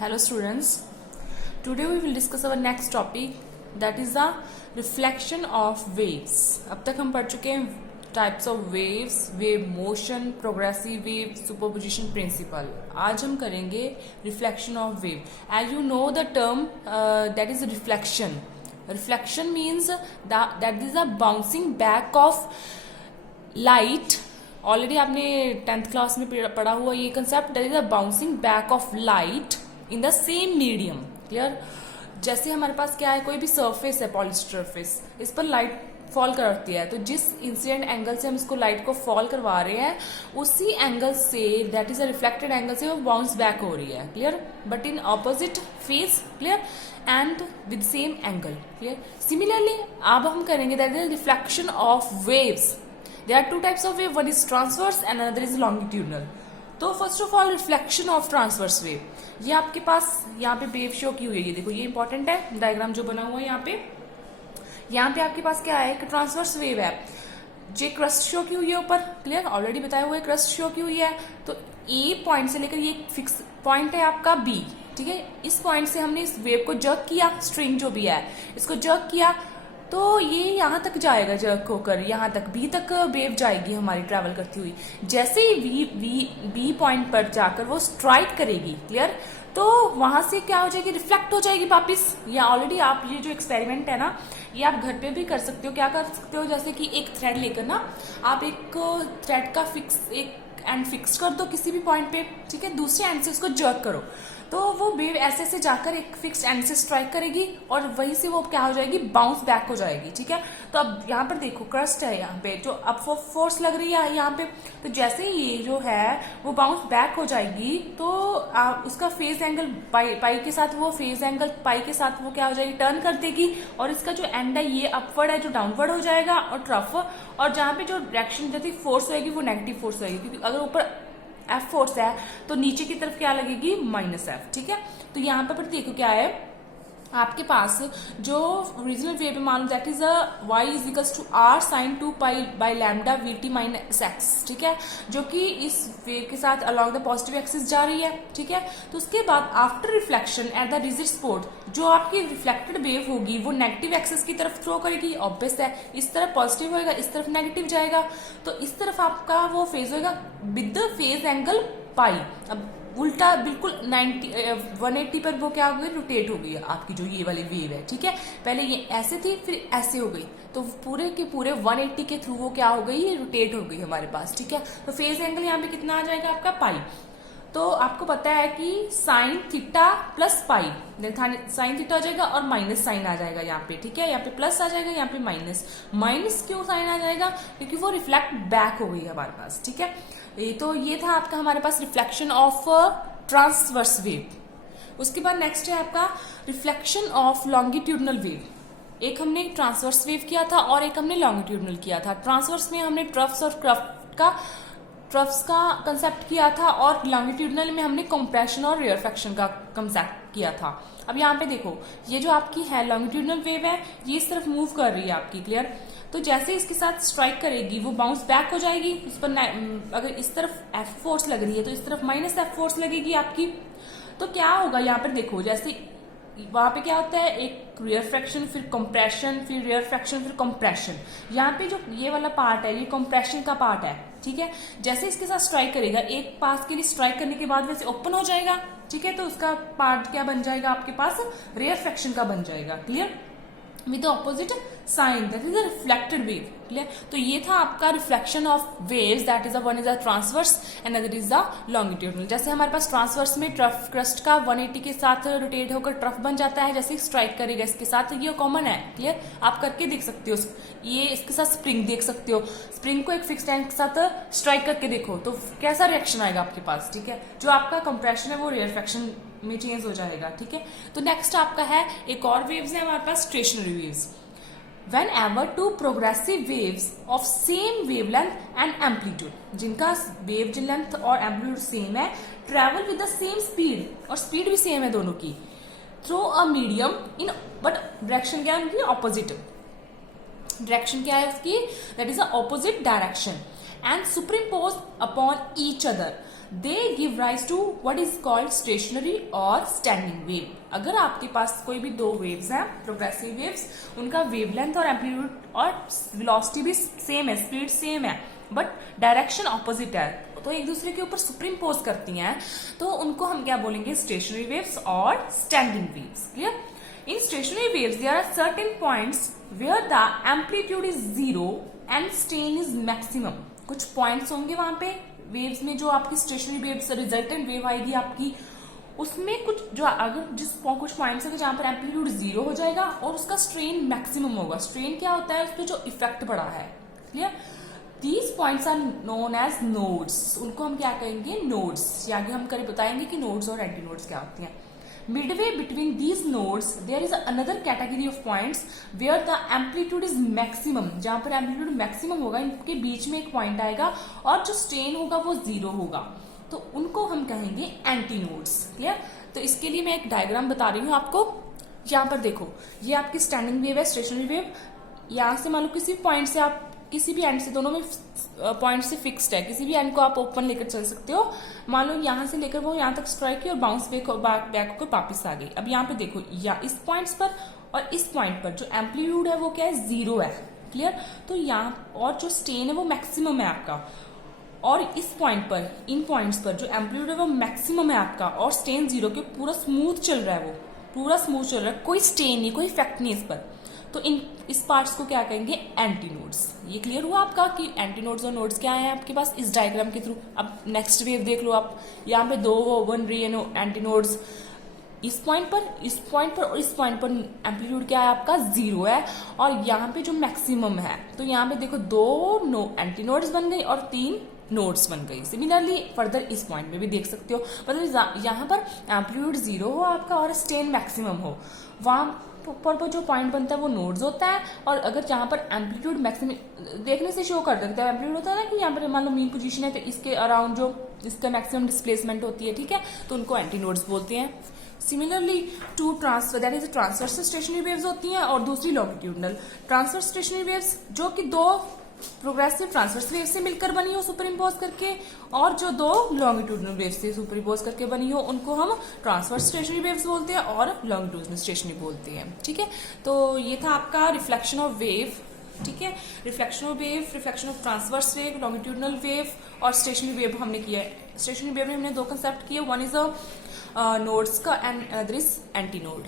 Hello students, today we will discuss our next topic that is the reflection of waves. अब तक हम पढ़ चुके हैं types of waves, wave motion, progressive wave, superposition principle. आज हम करेंगे reflection of wave. As you know the term that is reflection. Reflection means that is a bouncing back of light. Already आपने 10th क्लास में पढ़ा हुआ ये concept, that is a bouncing back of light in the same medium. Clear? जैसे हमारे पास क्या है, कोई भी सरफेस है, पॉलिस्टर सरफेस, इस पर लाइट फॉल करती है, तो जिस इंसिडेंट एंगल से हम इसको लाइट को फॉल करवा रहे हैं उसी एंगल से, that is a reflected angle से वो बाउंस बैक हो रही है. Clear? But in opposite face. Clear? And with same angle. Clear? Similarly अब हम करेंगे that is reflection of waves. There are two types of wave. One is transverse and another is longitudinal. तो first of all reflection of transverse wave. ये आपके पास यहाँ पे wave show की हुई है, ये देखो, ये इंपॉर्टेंट है. डायग्राम जो बना हुआ है यहाँ पे आपके पास क्या है, एक ट्रांसवर्स वेव है. जे क्रस्ट शो की हुई है ऊपर. क्लियर? ऑलरेडी बताया हुआ है, क्रस्ट शो की हुई है. तो ए पॉइंट से लेकर ये फिक्स पॉइंट है आपका बी. ठीक है? इस पॉइंट से हमने इस वेव को जर्क किया, स्ट्रिंग जो भी है इसको जर्क किया, तो ये यहाँ तक जाएगा जर्क होकर, यहाँ तक बी तक वेव जाएगी हमारी ट्रैवल करती हुई. जैसे ही बी पॉइंट पर जाकर वो स्ट्राइक करेगी. क्लियर? तो वहां से क्या हो जाएगी, रिफ्लेक्ट हो जाएगी वापिस. या ऑलरेडी आप ये जो एक्सपेरिमेंट है ना, ये आप घर पे भी कर सकते हो. क्या कर सकते हो, जैसे कि एक थ्रेड लेकर ना आप एक थ्रेड का एक एंड फिक्स कर दो किसी भी पॉइंट पे. ठीक है? दूसरे एंड से उसको जर्क करो, तो वो वेव ऐसे ऐसे जाकर एक फिक्स्ड एंड से स्ट्राइक करेगी और वहीं से वो क्या हो जाएगी, बाउंस बैक हो जाएगी. ठीक है? तो अब यहाँ पर देखो, क्रस्ट है यहाँ पे, जो अब फोर्स लग रही है यहाँ पे, तो जैसे ही ये जो है वो बाउंस बैक हो जाएगी, तो उसका फेज एंगल पाई के साथ, वो फेज एंगल पाई के साथ वो क्या हो जाएगी, टर्न कर देगी. और इसका जो एंड है ये अपवर्ड है, जो डाउनवर्ड हो जाएगा, और ट्रफ, और जहाँ पे जो डायरेक्शन जैसे फोर्स होगी वो नेगेटिव फोर्स होगी, क्योंकि अगर ऊपर एफ फोर्स है तो नीचे की तरफ क्या लगेगी, माइनस एफ. ठीक है? तो यहाँ पर देखो क्या है आपके पास, जो ओरिजिनल वेव में मान लो that is y is equals to r sine 2 pi by lambda v t minus x. ठीक है? जो कि इस वेव के साथ अलॉन्ग द पॉजिटिव एक्सिस जा रही है. ठीक है? तो उसके बाद after reflection at the rigid spot, जो आपकी रिफ्लेक्टेड वेव होगी वो नेगेटिव एक्सिस की तरफ थ्रो करेगी. ऑब्वियस है, इस तरफ पॉजिटिव होएगा, इस तरफ नेगेटिव जाएगा, तो इस तरफ आपका वो फेज होएगा with the phase angle pi. अब उल्टा बिल्कुल 180 पर वो क्या हो गई, रोटेट हो गई आपकी जो ये वाली वेव है. ठीक है? पहले ये ऐसे थी, फिर ऐसे हो गई, तो पूरे के पूरे 180 के थ्रू वो क्या हो गई, ये रोटेट हो गई हमारे पास. ठीक है? तो फेज एंगल यहाँ पे कितना आ जाएगा आपका, पाई. तो आपको पता है कि sine theta plus pi, sine theta आ जाएगा और माइनस साइन आ जाएगा यहाँ पे. ठीक है? यहाँ पे प्लस आ जाएगा, यहाँ पे माइनस. माइनस क्यों साइन आ जाएगा, क्योंकि वो रिफ्लेक्ट बैक हो गई हमारे पास. ठीक है? तो ये था आपका हमारे पास रिफ्लेक्शन ऑफ ट्रांसवर्स वेव. उसके बाद नेक्स्ट है आपका रिफ्लेक्शन ऑफ लॉन्गिट्यूडनल वेव. एक हमने ट्रांसवर्स वेव किया था और एक हमने लॉन्गिट्यूडनल किया था. ट्रांसवर्स में हमने ट्रफ्स और ट्रफ्स का कंसेप्ट किया था, और लॉन्गिट्यूडनल में हमने कंप्रेशन और रेयरफेक्शन का कंसेप्ट किया था. अब यहाँ पे देखो, ये जो आपकी है लॉन्गिट्यूडनल वेव है, ये इस तरफ मूव कर रही है आपकी. क्लियर? तो जैसे इसके साथ स्ट्राइक करेगी वो बाउंस बैक हो जाएगी. उस पर अगर इस तरफ एफ फोर्स लग रही है तो इस तरफ माइनस एफ फोर्स लगेगी आपकी. तो क्या होगा यहाँ पर देखो, जैसे वहां पे क्या होता है, एक रियर फ्रैक्शन, फिर कंप्रेशन, फिर रियर फ्रैक्शन, फिर कंप्रेशन. यहाँ पे जो ये वाला पार्ट है ये कंप्रेशन का पार्ट है. ठीक है? जैसे इसके साथ स्ट्राइक करेगा, एक पास के लिए स्ट्राइक करने के बाद वैसे ओपन हो जाएगा. ठीक है? तो उसका पार्ट क्या बन जाएगा आपके पास, रियर फ्रैक्शन का बन जाएगा. Clear? With opposite sign, that is a reflected wave. Clear? तो ये था आपका reflection of waves, that is one is a transverse and other is the longitudinal. जैसे हमारे पास ट्रांसवर्स में ट्रफ क्रस्ट का 180 के साथ रोटेट होकर ट्रफ बन जाता है, जैसे स्ट्राइक करेगा इसके साथ, ये कॉमन है. क्लियर? आप करके देख सकते हो. ये इसके साथ स्प्रिंग देख सकते हो, स्प्रिंग को एक फिक्स एंड के साथ स्ट्राइक करके देखो तो कैसा रिएक्शन आएगा आपके पास. ठीक है? जो आपका कंप्रेशन है वो रेयरफेक्शन में चेंज हो जाएगा. ठीक है? तो नेक्स्ट आपका है एक और वेव्स है हमारे पास, stationary waves. Whenever two progressive waves of same wavelength and amplitude, जिनका वेव लेंथ और एम्पलीट्यूड सेम है, travel with the same speed, और स्पीड भी सेम है दोनों की, through a medium in, but direction क्या है उनकी, ऑपोजिट. डायरेक्शन क्या है उसकी, that is a opposite direction, and superimpose upon each other. They give rise to what is called stationary और स्टैंडिंग वेव। अगर आपके पास कोई भी दो वेव्स हैं, प्रोग्रेसिव वेव्स, उनका वेवलेंथ और एम्पलीट्यूड और वेलोसिटी भी सेम है, स्पीड सेम है, बट डायरेक्शन ऑपोजिट है, तो एक दूसरे के ऊपर सुपरिम्पोज करती हैं, तो उनको हम क्या बोलेंगे, स्टेशनरी वेव्स और standing waves. Clear? In stationary waves there are certain points where the amplitude is 0 and strain is maximum. कुछ पॉइंट्स होंगे वहां पे वेव्स में, जो आपकी स्टेशनरी वेव्स रिजल्टेंट वेव आएगी आपकी, उसमें कुछ जो अगर कुछ पॉइंट्स है जहां पर एम्पलीट्यूड 0 हो जाएगा और उसका स्ट्रेन मैक्सिमम होगा। स्ट्रेन क्या होता है, उस पर जो इफेक्ट पड़ा है। Clear? These points are known as nodes. उनको हम क्या कहेंगे, नोड्स। या आगे हम बताएंगे कि नोड्स और एंटी नोड्स क्या होती हैं। Midway between these nodes, there is another category of points where the amplitude is maximum. जहां पर एम्पलीट्यूड मैक्सिमम होगा, इनके बीच में एक पॉइंट आएगा और जो स्ट्रेन होगा वो 0 होगा, तो उनको हम कहेंगे एंटी नोड्स। क्लियर? तो इसके लिए मैं एक डायग्राम बता रही हूँ आपको। यहाँ पर देखो, ये आपकी स्टैंडिंग वेव है, स्टेशनरी वेव। यहाँ से मान लो किसी पॉइंट से आप किसी भी एंड से, दोनों में पॉइंट से फिक्स्ड है, किसी भी एंड को आप ओपन लेकर चल सकते हो। मान लो यहाँ से लेकर वो यहाँ तक स्ट्राइक की और बाउंस बैक होकर वापस आ गई। अब यहाँ पे देखो, या इस पॉइंट्स पर और इस पॉइंट पर जो एम्पलीट्यूड है वो क्या है, 0 है। क्लियर? तो यहाँ और जो स्ट्रेन है वो मैक्सिमम है आपका, और इस पॉइंट पर, इन पॉइंट्स पर जो एम्पलीट्यूड है वो मैक्सिमम है आपका और स्ट्रेन 0 के पूरा स्मूथ चल रहा है, वो पूरा स्मूथ चल रहा है, कोई स्ट्रेन नहीं, कोई इफेक्ट नहीं इस पर, तो इस पार्ट्स को क्या कहेंगे, एंटी नोड्स। ये क्लियर हुआ आपका कि एंटी नोड्स और नोड्स क्या है आपके पास इस डायग्राम के थ्रू। अब नेक्स्ट वेव देख लो आप, यहाँ पे दो बन रही है एंटी नोड्स, इस पॉइंट पर, इस पॉइंट पर और इस पॉइंट पर एम्पलीट्यूड क्या है आपका, 0 है, और यहाँ पे जो मैक्सिमम है, तो यहाँ पे देखो 2 एंटी नोड्स बन गई और 3 नोड्स बन गई। सिमिलरली फर्दर इस पॉइंट में भी देख सकते हो, मतलब यहाँ पर एम्पलीट्यूड 0 हो आपका और स्ट्रेन मैक्सिमम हो, वहां पर जो पॉइंट बनता है वो नोड्स होता है। और अगर यहाँ पर एम्पलीट्यूड मैक्सिमम देखने से शो कर देता है, एम्पलीट्यूड होता है ना कि यहाँ पर मान लो मीन पोजीशन है, तो इसके अराउंड जो इसका मैक्सिमम डिस्प्लेसमेंट होती है, ठीक है, तो उनको एंटी नोड्स बोलते हैं। Similarly to transfer, that is transverse stationary waves होती हैं और दूसरी लॉन्गिट्यूडनल। ट्रांसवर्स स्टेशनरी वेव्स जो कि दो प्रोग्रेसिव ट्रांसवर्स वेव से मिलकर बनी हो सुपर इम्पोज करके, और जो 2 लॉन्गिट्यूडनल वेव से सुपर इम्पोज करके बनी हो, उनको हम ट्रांसवर्स स्टेशनरी वेव्स बोलते हैं और लॉन्गिट्यूडनल स्टेशनरी बोलते हैं। ठीक है, तो ये था आपका रिफ्लेक्शन ऑफ वेव। ठीक है, reflection of wave, reflection of transverse wave, longitudinal wave और स्टेशनरी वेव हमने किया है। स्टेशनरी वेव में हमने 2 कंसेप्ट किए, वन इज नोड्स का and other is anti node.